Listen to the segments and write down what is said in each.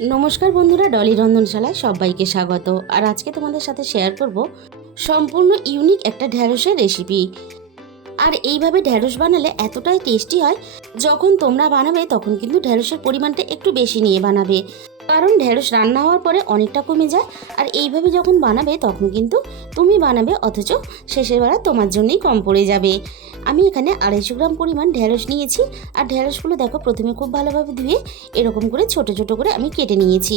নমস্কার বন্ধুরা, ডলি রন্ধনশালায় সবাইকে স্বাগত। আর আজকে তোমাদের সাথে শেয়ার করব সম্পূর্ণ ইউনিক একটা ঢ্যাঁড়সের রেসিপি। আর এইভাবে ঢ্যাঁড়স বানালে এতটাই টেস্টি হয়, যখন তোমরা বানাবে তখন কিন্তু ঢ্যাঁড়সের পরিমাণটা একটু বেশি নিয়ে বানাবে, কারণ ঢ্যাঁড়স রান্না হওয়ার পরে অনেকটা কমে যায়। আর এইভাবে যখন বানাবে তখন কিন্তু তুমি বানাবে, অথচ শেষের বেলা তোমার জন্যই কম পড়ে যাবে। আমি এখানে 250 গ্রাম পরিমাণ ঢ্যাঁড়স নিয়েছি। আর ঢ্যাঁড়সগুলো দেখো, প্রথমে খুব ভালোভাবে ধুয়ে এরকম করে ছোট ছোট করে আমি কেটে নিয়েছি।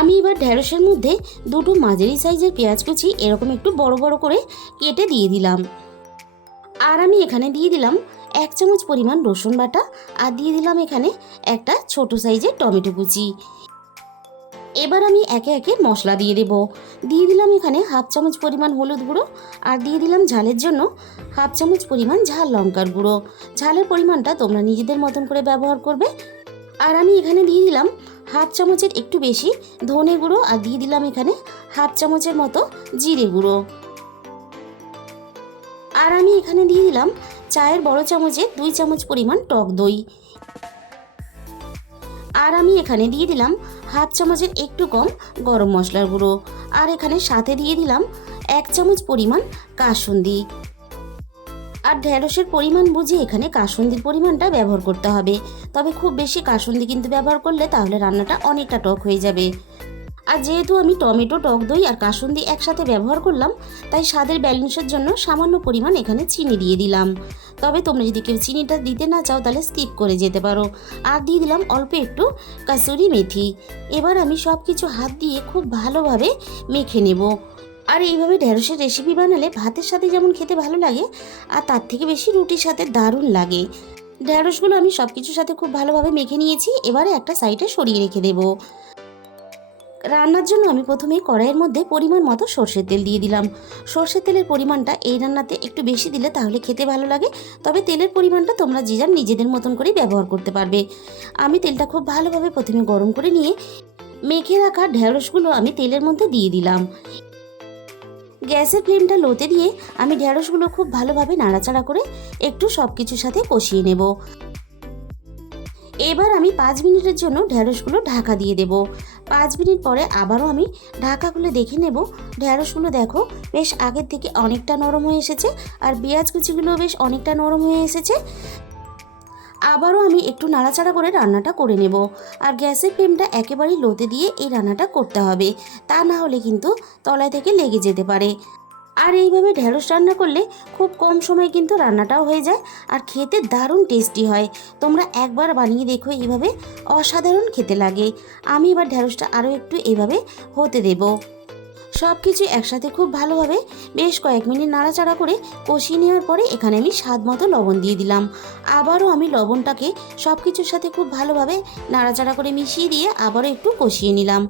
আমি এবার ঢ্যাঁড়সের মধ্যে দুটো মাঝারি সাইজের পেঁয়াজ কুচি এরকম একটু বড় বড় করে কেটে দিয়ে দিলাম। আর আমি এখানে দিয়ে দিলাম 1 চামচ পরিমাণ রসুন বাটা, আর দিয়ে দিলাম এখানে একটা ছোট সাইজের টমেটো কুচি। এবার আমি একে একে মশলা দিয়ে দেব। দিয়ে দিলাম এখানে 1/2 চামচ পরিমাণ হলুদ গুঁড়ো, আর দিয়ে দিলাম ঝালের জন্য 1/2 চামচ পরিমাণ ঝাল লঙ্কার গুঁড়ো। ঝালের পরিমাণটা তোমরা নিজেদের মতন করে ব্যবহার করবে। আর আমি এখানে দিয়ে দিলাম 1/2 চামচের একটু বেশি ধনে গুঁড়ো, আর দিয়ে দিলাম এখানে 1/2 চামচের মতো জিরে গুঁড়ো। আর আমি এখানে দিয়ে দিলাম চায়ের বড় চামচের 2 চামচ পরিমাণ টক দই। আর আমি এখানে দিয়ে দিলাম 1/2 চামচের একটু কম গরম মশলার গুঁড়ো। আর এখানে সাথে দিয়ে দিলাম 1 চামচ পরিমাণ কাসুন্দি। আর ঢ্যাঁড়সের পরিমাণ বুঝে এখানে কাসুন্দির পরিমাণটা ব্যবহার করতে হবে, তবে খুব বেশি কাসুন্দি কিন্তু ব্যবহার করলে তাহলে রান্নাটা অনেকটা টক হয়ে যাবে। আর যেহেতু আমি টমেটো, টক দই আর কাসুন্দি একসাথে ব্যবহার করলাম, তাই স্বাদের ব্যালেন্সের জন্য সামান্য পরিমাণ এখানে চিনি দিয়ে দিলাম। তবে তোমরা যদি কেউ চিনিটা দিতে না চাও তাহলে স্কিপ করে যেতে পারো। আর দিয়ে দিলাম অল্প একটু কাসুরি মেথি। এবার আমি সব কিছু হাত দিয়ে খুব ভালোভাবে মেখে নেব। আর এইভাবে ঢ্যাঁড়সের রেসিপি বানালে ভাতের সাথে যেমন খেতে ভালো লাগে, আর তার থেকে বেশি রুটির সাথে দারুণ লাগে। ঢ্যাঁড়সগুলো আমি সব কিছুর সাথে খুব ভালোভাবে মেখে নিয়েছি। এবারে একটা সাইডে সরিয়ে রেখে দেবো। রান্নার জন্য আমি প্রথমেই কড়াইয়ের মধ্যে পরিমাণ মতো সর্ষের তেল দিয়ে দিলাম। সর্ষের তেলের পরিমাণটা এই রান্নাতে একটু বেশি দিলে তাহলে খেতে ভালো লাগে, তবে তেলের পরিমাণটা তোমরা যে যার নিজেদের মতন করেই ব্যবহার করতে পারবে। আমি তেলটা খুব ভালোভাবে প্রথমে গরম করে নিয়ে মেখে রাখা ঢ্যাঁড়সগুলো আমি তেলের মধ্যে দিয়ে দিলাম। গ্যাসের ফ্লেমটা লোতে দিয়ে আমি ঢ্যাঁড়সগুলো খুব ভালোভাবে নাড়াচাড়া করে একটু সব কিছুর সাথে কষিয়ে নেব। এবার আমি 5 মিনিটের জন্য ঢ্যাঁড়সগুলো ঢাকা দিয়ে দেব। 5 মিনিট পরে আবারও আমি ঢাকা খুলে দেখে নেব। ঢ্যাঁড়সগুলো দেখো বেশ আগের থেকে অনেকটা নরম হয়ে এসেছে, আর পেঁয়াজ কুচিগুলো বেশ অনেকটা নরম হয়ে এসেছে। আবারও আমি একটু নাড়াচাড়া করে রান্নাটা করে নেব। আর গ্যাসের ফ্লেমটা একেবারেই লোতে দিয়ে এই রান্নাটা করতে হবে, তা না হলে কিন্তু তলায় থেকে লেগে যেতে পারে। আর এইভাবে ঢ্যাঁড়স রান্না করলে খুব কম সময়ে কিন্তু রান্নাটাও হয়ে যায়, আর খেতে দারুণ টেস্টি হয়। তোমরা একবার বানিয়ে দেখো, এইভাবে অসাধারণ খেতে লাগে। আমি এবার ঢ্যাঁড়সটা আরও একটু এইভাবে হতে দেব। সব কিছু একসাথে খুব ভালোভাবে বেশ কয়েক মিনিট নাড়াচাড়া করে কষিয়ে নেওয়ার পরে এখানে আমি স্বাদ মতো লবণ দিয়ে দিলাম। আবারও আমি লবণটাকে সব কিছুর সাথে খুব ভালোভাবে নাড়াচাড়া করে মিশিয়ে দিয়ে আবারও একটু কষিয়ে নিলাম।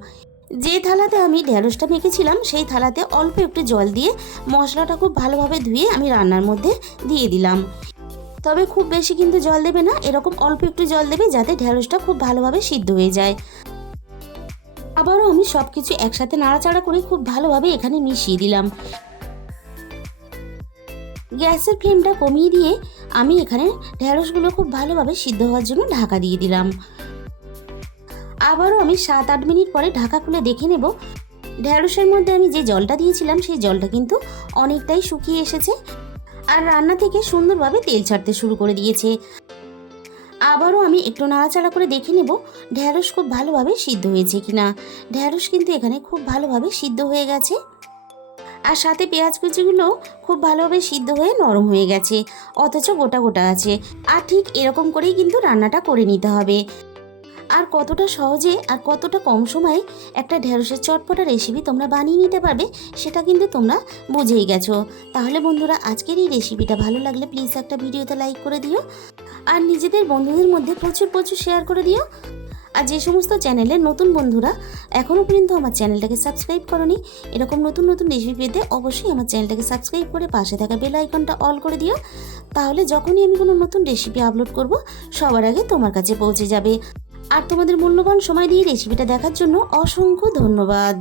যে থালাতে আমি ঢ্যাঁড়সটা মেখেছিলাম সেই থালাতে অল্প একটু জল দিয়ে মশলাটা খুব ভালোভাবে ধুয়ে আমি রান্নার মধ্যে দিয়ে দিলাম। তবে খুব বেশি কিন্তু জল দেবে না, এরকম অল্প একটু জল দেবে যাতে ঢ্যাঁড়সটা খুব ভালোভাবে সিদ্ধ হয়ে যায়। আবারও আমি সব কিছু একসাথে নাড়াচাড়া করে খুব ভালোভাবে এখানে মিশিয়ে দিলাম। গ্যাসের ফ্লেমটা কমিয়ে দিয়ে আমি এখানে ঢ্যাঁড়সগুলো খুব ভালোভাবে সিদ্ধ হওয়ার জন্য ঢাকা দিয়ে দিলাম। আবারও আমি 7-8 মিনিট পরে ঢাকা খুলে দেখে নেব। ঢ্যাঁড়সের মধ্যে আমি যে জলটা দিয়েছিলাম সেই জলটা কিন্তু অনেকটাই শুকিয়ে এসেছে, আর রান্না থেকে সুন্দরভাবে তেল ছাড়তে শুরু করে দিয়েছে। আবারও আমি একটু নাড়াচাড়া করে দেখে নেব ঢ্যাঁড়স খুব ভালোভাবে সিদ্ধ হয়েছে কিনা। ঢ্যাঁড়স কিন্তু এখানে খুব ভালোভাবে সিদ্ধ হয়ে গেছে, আর সাথে পেঁয়াজ কুচিগুলোও খুব ভালোভাবে সিদ্ধ হয়ে নরম হয়ে গেছে, অথচ গোটা গোটা আছে। আর ঠিক এরকম করেই কিন্তু রান্নাটা করে নিতে হবে। আর কতটা সহজে আর কতটা কম সময়ে একটা ঢ্যাঁড়সের চটপটা রেসিপি তোমরা বানিয়ে নিতে পারবে সেটা কিন্তু তোমরা বুঝেই গেছো। তাহলে বন্ধুরা, আজকের এই রেসিপিটা ভালো লাগলে প্লিজ একটা ভিডিওতে লাইক করে দিও, আর নিজেদের বন্ধুদের মধ্যে প্রচুর প্রচুর শেয়ার করে দিও। আর যে সমস্ত চ্যানেলের নতুন বন্ধুরা এখনও পর্যন্ত আমার চ্যানেলটাকে সাবস্ক্রাইব করোনি, এরকম নতুন নতুন রেসিপি পেতে অবশ্যই আমার চ্যানেলটাকে সাবস্ক্রাইব করে পাশে থাকা বেল আইকনটা অল করে দিও। তাহলে যখনই আমি কোনো নতুন রেসিপি আপলোড করব সবার আগে তোমার কাছে পৌঁছে যাবে। আর তোমাদের মূল্যবান সময় দিয়ে রেসিপিটা দেখার জন্য অসংখ্য ধন্যবাদ।